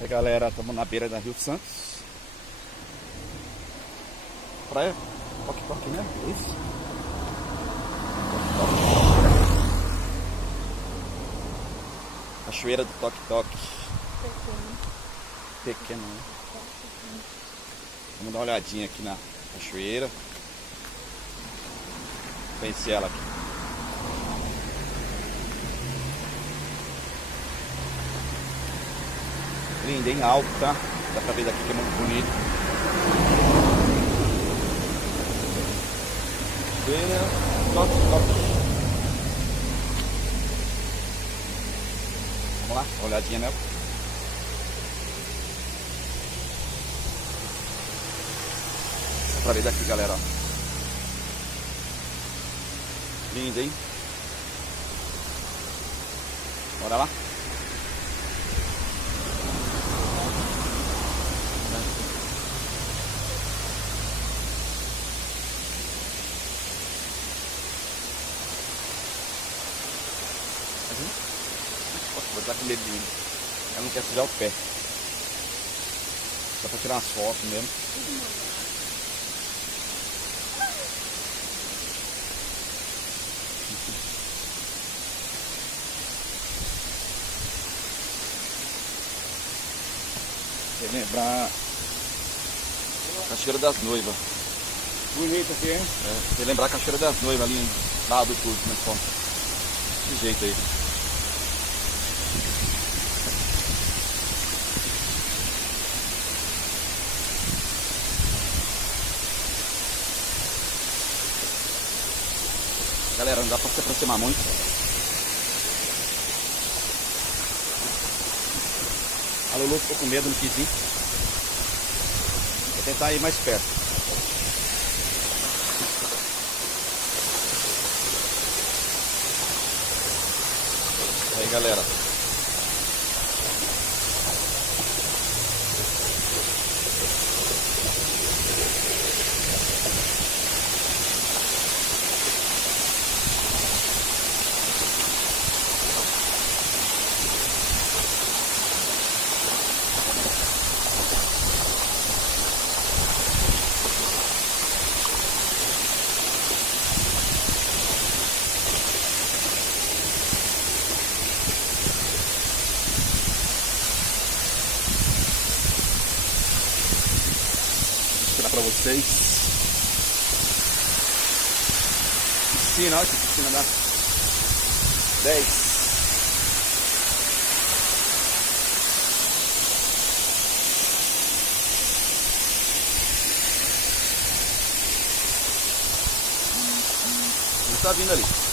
Aí galera, estamos na beira da Rio Santos. Praia Toque Toque, né? É isso? Cachoeira do Toque Toque. Pequeno, né? Vamos dar uma olhadinha aqui na cachoeira. Conheci ela aqui. Linda, hein? Alto, tá? Dá pra ver daqui que é muito bonito. Cachoeira, Toque Toque. Vamos lá, uma olhadinha nela. Dá pra ver daqui, galera, ó. Lindo, hein? Bora lá? Vou estar com medo de mim. Ela não quer sujar o pé. Só pra tirar umas fotos mesmo. Quer lembrar a Cachoeira das Noivas. Bonito aqui, hein? Quer lembrar a Cachoeira das Noivas ali em Barra do Turco, né? Desse jeito aí. Galera, não dá pra se aproximar muito. A Lulu ficou com medo, não quis ir. Vou tentar ir mais perto. Aí, galera. Pra vocês. Piscina, olha que piscina dá 10. Ele tá vindo ali.